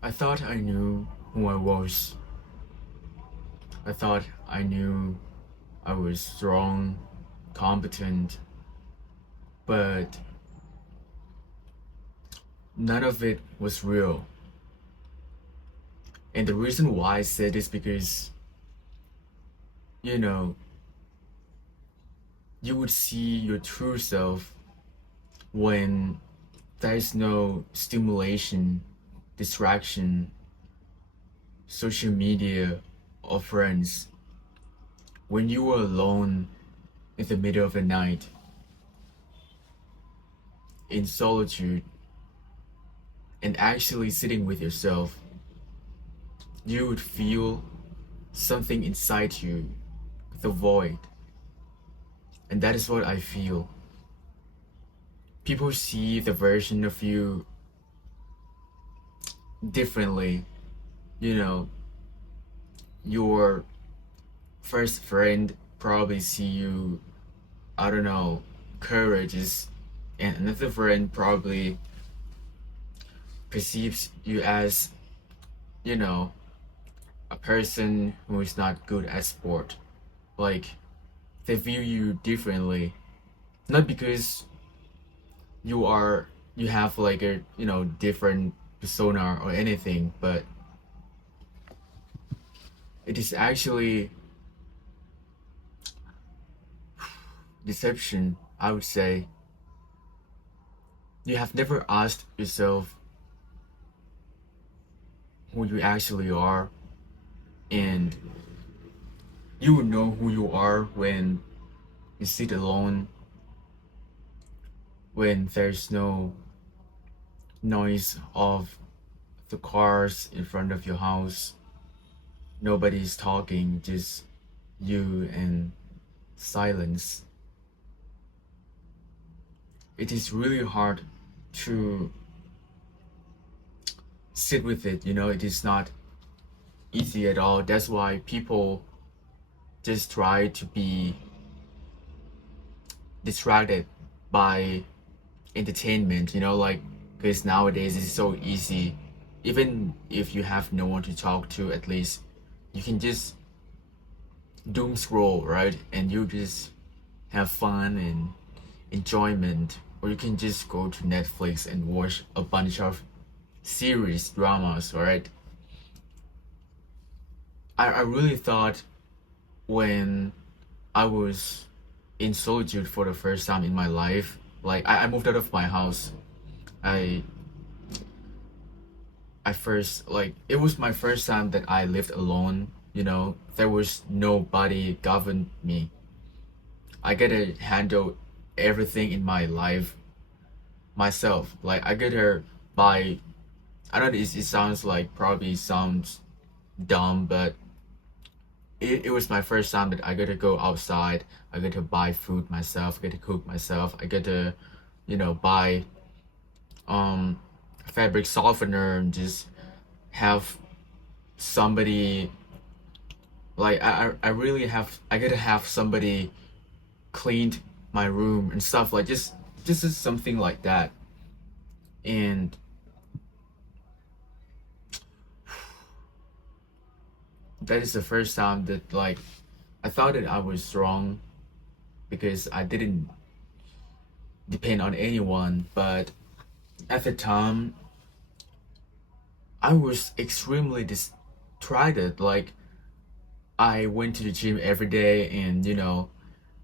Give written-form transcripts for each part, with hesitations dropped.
I thought I knew who I was. I thought I knew I was strong, competent, but none of it was real. And the reason why I said this because, you know, you would see your true self when there's no stimulation, distraction, social media, or friends. When you were alone in the middle of the night, in solitude, and actually sitting with yourself, you would feel something inside you, the void. And that is what I feel. People see the version of you differently. You know, your first friend probably see you, I don't know, courageous, and another friend probably perceives you as, you know, a person who is not good at sport. Like, they view you differently. Not because you have like a, different persona or anything, but it is actually deception, I would say. You have never asked yourself who you actually are, and you will know who you are when you sit alone, when there's no noise of the cars in front of your house, nobody's talking, just you and silence. It is really hard to sit with it, it is not easy at all. That's why people just try to be distracted by entertainment, like, because nowadays it's so easy. Even if you have no one to talk to, at least you can just doom scroll, right? And you just have fun and enjoyment. Or you can just go to Netflix and watch a bunch of series, dramas, right? I really thought when I was in solitude for the first time in my life, like I moved out of my house. I I first, like, it was my first time that I lived alone, there was nobody govern me. I gotta handle everything in my life myself. Like I gotta buy, I know it sounds like, probably sounds dumb, but it was my first time that I got to go outside. I got to buy food myself. I got to cook myself. I got to, buy um fabric softener and just have somebody, like I really have, I got to have somebody cleaned my room and stuff, like just is something like that. And that is the first time that, like, I thought that I was strong because I didn't depend on anyone, but at the time I was extremely distracted. Like I went to the gym every day, and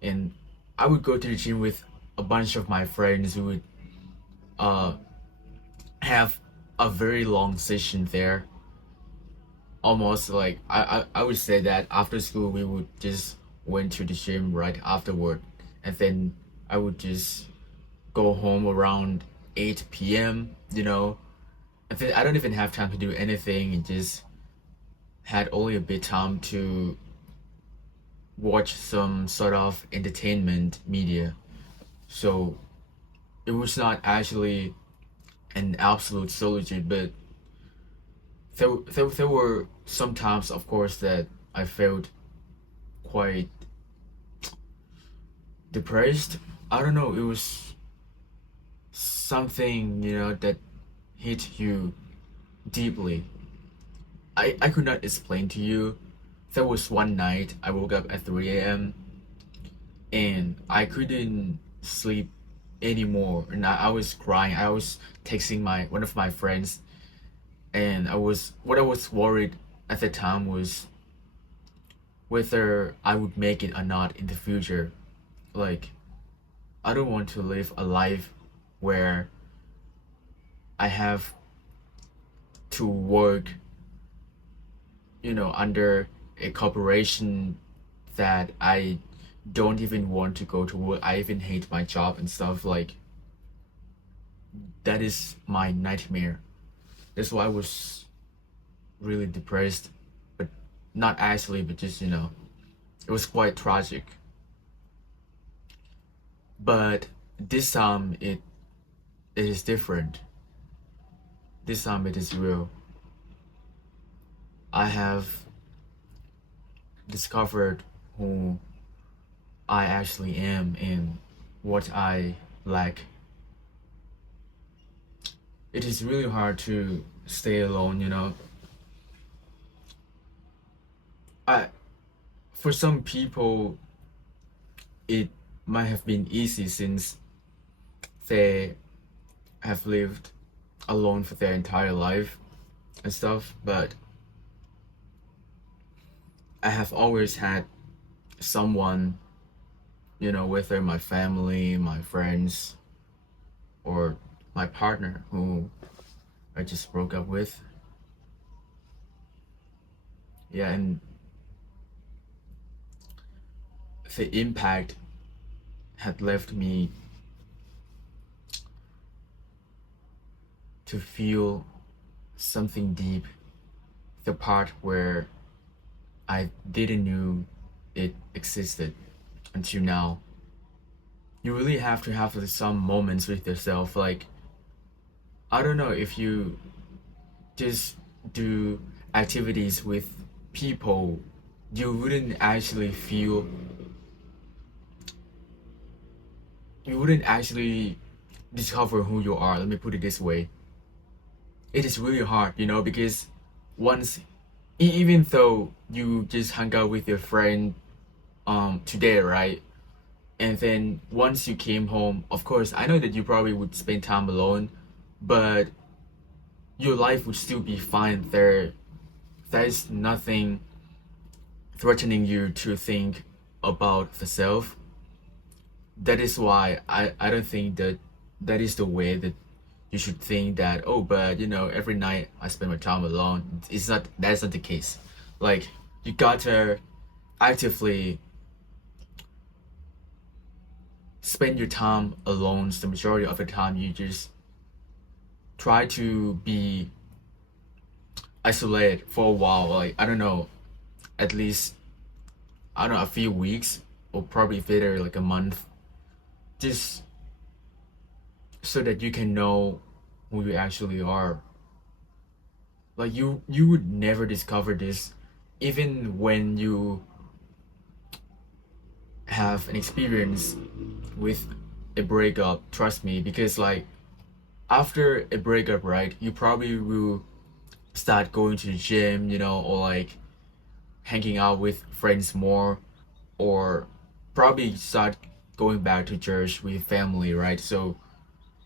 and I would go to the gym with a bunch of my friends who would uh have a very long session there. Almost like I would say that after school we would just went to the gym right afterward, and then I would just go home around 8 p.m. And then I don't even have time to do anything, and just had only a bit time to watch some sort of entertainment media. So it was not actually an absolute solitude, but there were some times, of course, that I felt quite depressed. I don't know, it was something, that hit you deeply. I could not explain to you. There was one night I woke up at 3 a.m. and I couldn't sleep anymore. And I was crying. I was texting my one of my friends, and I was worried at the time was whether I would make it or not in the future. Like, I don't want to live a life where I have to work, under a corporation that I don't even want to go to work. I even hate my job and stuff. Like, that is my nightmare. That's why I was really depressed, but not actually, but just, it was quite tragic. But this time it is different. This time it is real. I have discovered who I actually am and what I lack. It is really hard to stay alone. I For some people it might have been easy since they have lived alone for their entire life and stuff, but I have always had someone, whether my family, my friends, or my partner who I just broke up with. Yeah, and the impact had left me to feel something deep, the part where I didn't know it existed until now. You really have to have some moments with yourself. Like, I don't know if you just do activities with people, you wouldn't actually feel, you wouldn't actually discover who you are. Let me put it this way. It is really hard, because once, even though you just hung out with your friend today, right? And then once you came home, of course, I know that you probably would spend time alone, but your life would still be fine. There's nothing threatening you to think about the self. That is why I don't think that that is the way that you should think that, oh, but every night I spend my time alone. That's not the case. Like, you gotta actively spend your time alone. The majority of the time you just try to be isolated for a while. Like, I don't know, at least, I don't know, a few weeks or probably better, like a month, just so that you can know who you actually are. Like, you would never discover this even when you have an experience with a breakup. Trust me, because like after a breakup, right, you probably will start going to the gym, or like hanging out with friends more, or probably start going back to church with family, right? So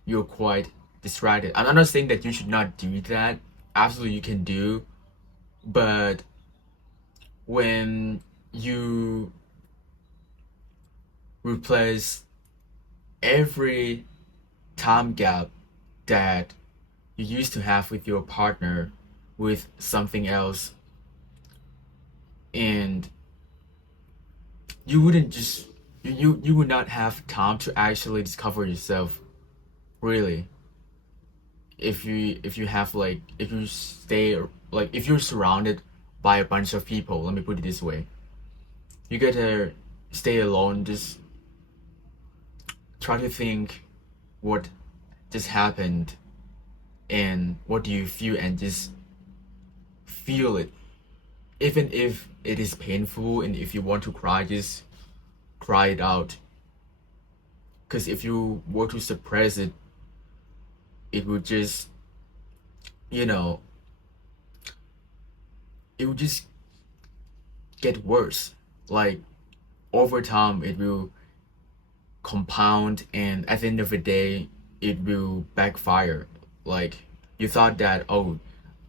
you're quite distracted. I'm not saying that you should not do that. Absolutely, you can do, but when you replace every time gap that you used to have with your partner with something else, and you wouldn't just you would not have time to actually discover yourself, really. If you have, like, if you stay, like, if you're surrounded by a bunch of people, let me put it this way, you gotta stay alone, just try to think what just happened and what do you feel, and just feel it, even if it is painful, and if you want to cry, just cry it out. Because if you were to suppress it, it would just, you know it will just get worse. Like over time, it will compound, and at the end of the day, it will backfire. Like you thought that, oh,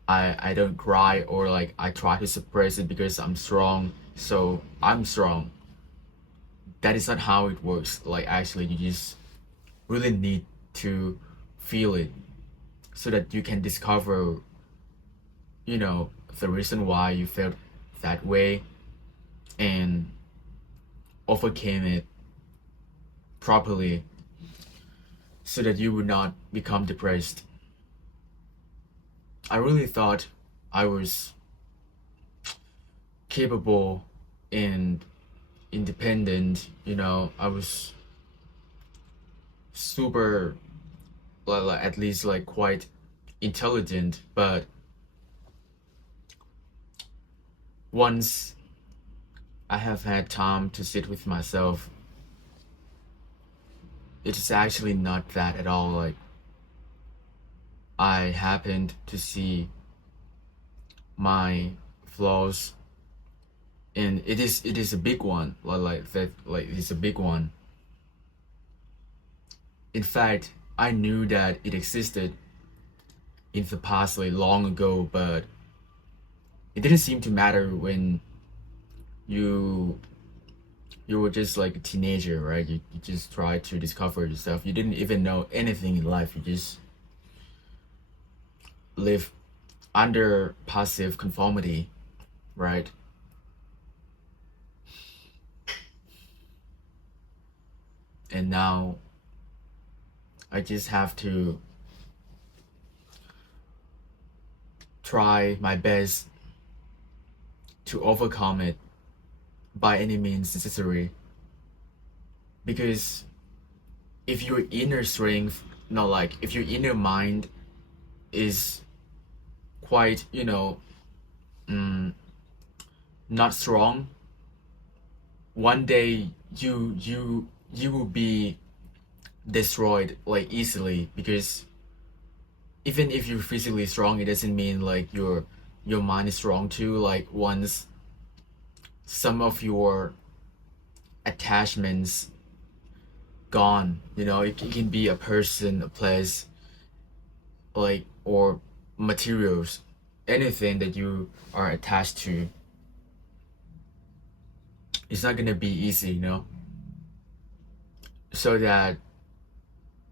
I don't cry, or like I try to suppress it because I'm strong, so I'm strong. That is not how it works. Like actually, you just really need to feel it so that you can discover, you know, the reason why you felt that way and overcame it properly so that you would not become depressed. I really thought I was capable and independent, you know, I was super, like, at least like quite intelligent, but once I have had time to sit with myself, it's actually not that at all. Like I happened to see my flaws, and it is a big one. Like that, like it's a big one. In fact, I knew that it existed in the past, like long ago, but it didn't seem to matter when you you were just like a teenager, right? You just try to discover yourself. You didn't even know anything in life. You just live under passive conformity, right? And now I just have to try my best to overcome it by any means necessary. Because if your inner strength, no, like if your inner mind is quite, mm, not strong, one day you will be destroyed like easily. Because even if you're physically strong, it doesn't mean like your mind is strong too. Like once some of your attachments gone, it can be a person, a place, like, or materials, anything that you are attached to, it's not gonna be easy, so that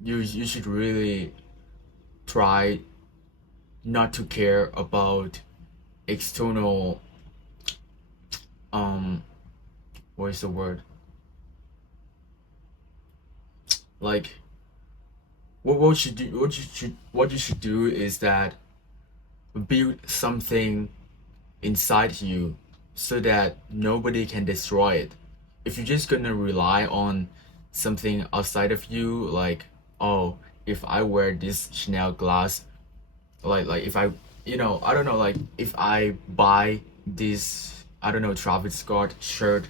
you should really try not to care about external, um what is the word, like what you should do is that build something inside you so that nobody can destroy it. If you're just gonna rely on something outside of you, like, oh, if I wear this Chanel glass, like if I, I don't know, like if I buy this, I don't know, Travis Scott shirt,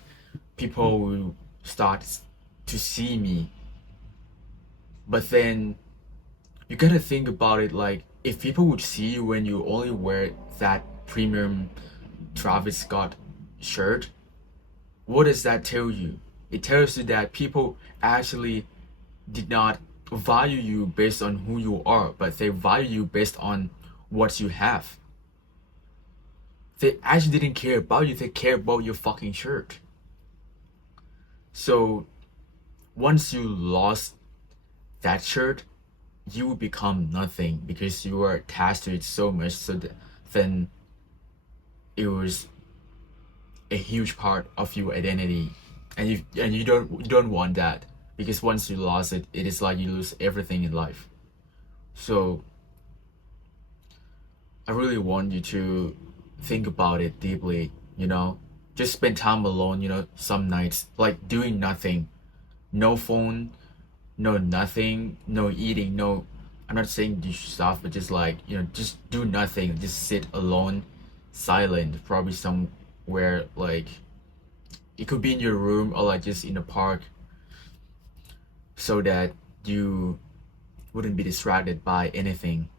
people will start to see me. But then you gotta think about it, like if people would see you when you only wear that premium Travis Scott shirt, what does that tell you? It tells you that people actually did not value you based on who you are, but they value you based on what you have. They actually didn't care about you, they care about your fucking shirt. So once you lost that shirt, you will become nothing because you are attached to it so much. So then it was a huge part of your identity, and you don't want that, because once you lost it, it is like you lose everything in life. So I really want you to think about it deeply. Just spend time alone. Some nights, like doing nothing, no phone, no nothing, no eating, no. I'm not saying do stuff, but just like, just do nothing. Just sit alone, silent, probably somewhere, like it could be in your room or like just in a park, so that you wouldn't be distracted by anything.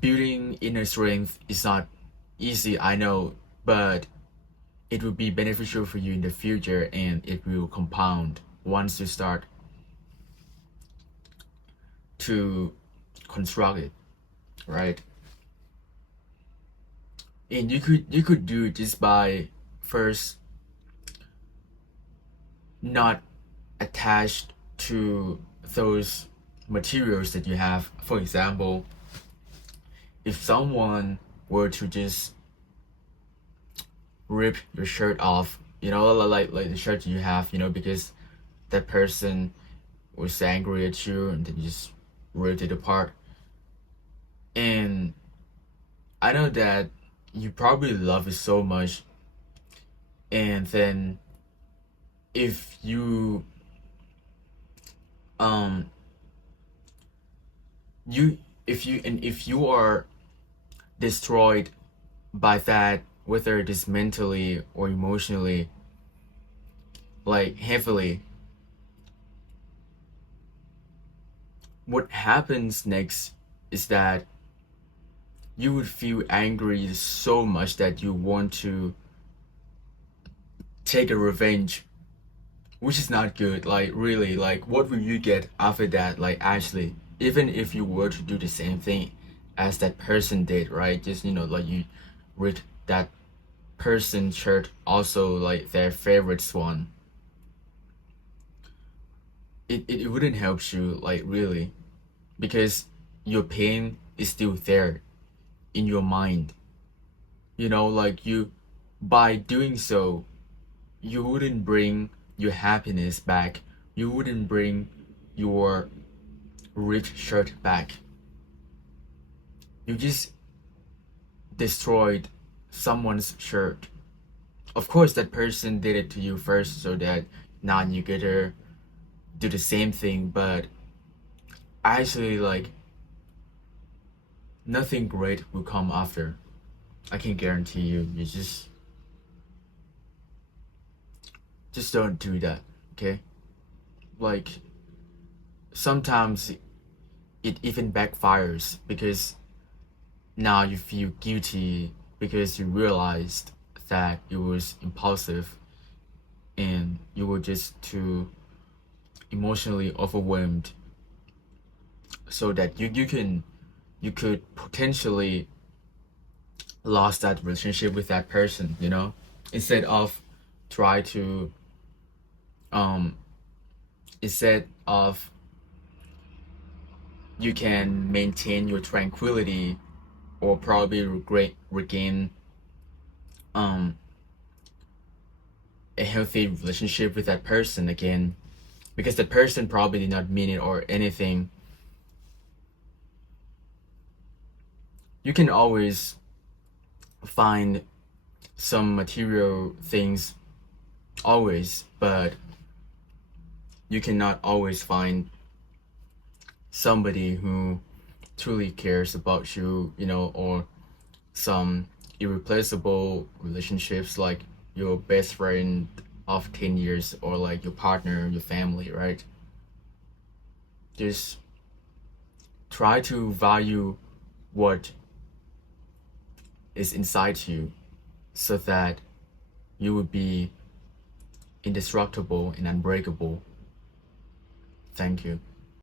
Building inner strength is not easy, I know, but it will be beneficial for you in the future, and it will compound once you start to construct it, right? And you could do it just by first not attached to those materials that you have. For example, if someone were to just rip your shirt off, like the shirt you have, because that person was angry at you and then just ripped it apart. And I know that you probably love it so much, and then if you um you if you are destroyed by that, whether it is mentally or emotionally, like heavily, what happens next is that you would feel angry so much that you want to take a revenge, which is not good. Like, really, like, what will you get after that? Like, actually, even if you were to do the same thing as that person did, right? Just, like, you read that person's shirt, also like their favorite one. It wouldn't help you, like, really, because your pain is still there in your mind. Like, by doing so, you wouldn't bring your happiness back. You wouldn't bring your rich shirt back. You just destroyed someone's shirt. Of course, that person did it to you first, so that now you get to do the same thing. But actually, like, nothing great will come after. I can guarantee you. You just don't do that. Okay? Like, sometimes it even backfires, because now you feel guilty because you realized that it was impulsive and you were just too emotionally overwhelmed, so that you could potentially lost that relationship with that person, instead of try to um instead of you can maintain your tranquility, or probably regain um a healthy relationship with that person again, because that person probably did not mean it or anything. You can always find some material things, always, but you cannot always find somebody who truly cares about you, or some irreplaceable relationships, like your best friend of 10 years, or like your partner, your family, right? Just try to value what is inside you, so that you would be indestructible and unbreakable. Thank you.